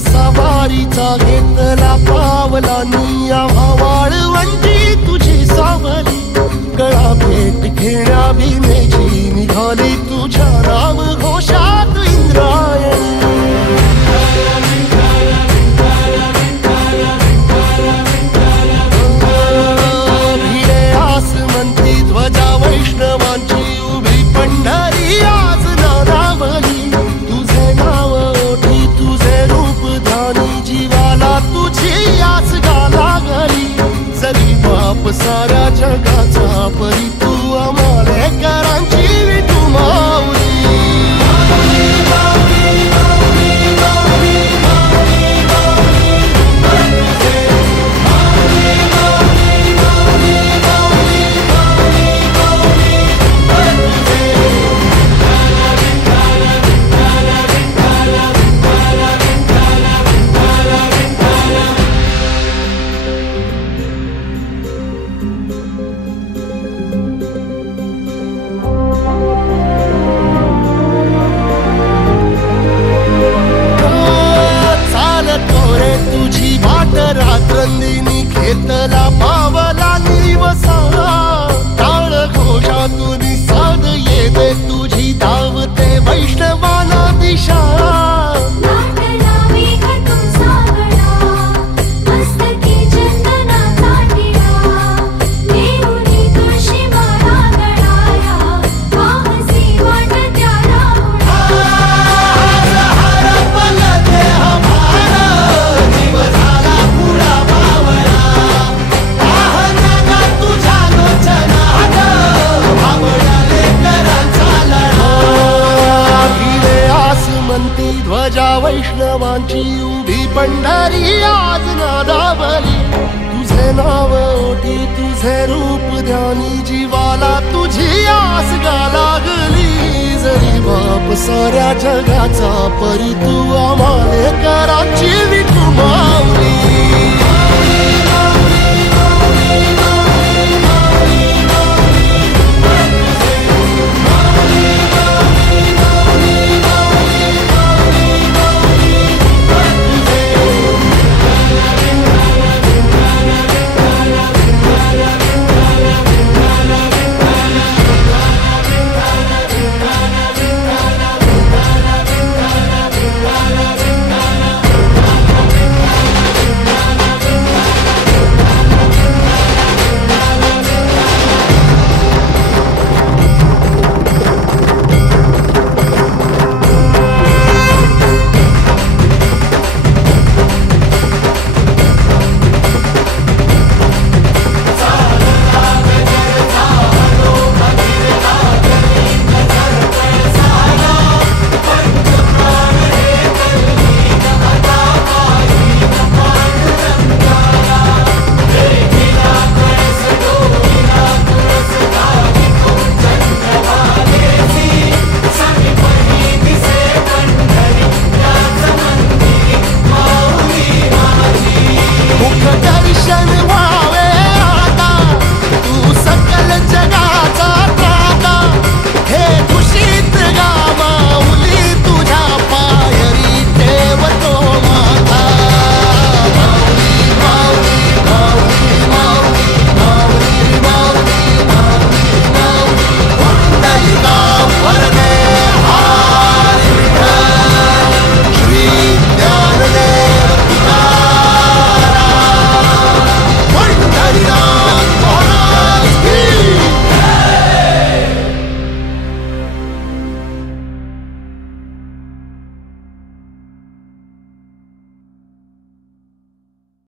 सवारीचा घेतला पावला निया वाळवंटी तुझी सावली गळा भेट घेण्या भीमेची निघाली तुझ्या राम घोषात इंद्रायणी भिडे आसमंती ध्वजा वैष्णवांची उभी पंढरी आज नारावली तुझे नाव ओठी तुझे रूप ध्यानी जीवाला तुझी आस गाला गली जरी बाप साऱ्या जगाचा परी तू आमालेकरांची विठू माऊली रात्रंदिनी घेतला पावला निवसा टाळ घोषातून साध येते तुझी धावते वैष्णवाला दिशा ध्वजा वैष्णवांची उभी पंढरी आज नादावली तुझे नाव ओठी तुझे रूप ध्यानी जीवाला तुझी आस गा लागली जरी बाप साऱ्या जगाचा परी तू आमालेकरांची विठू माऊली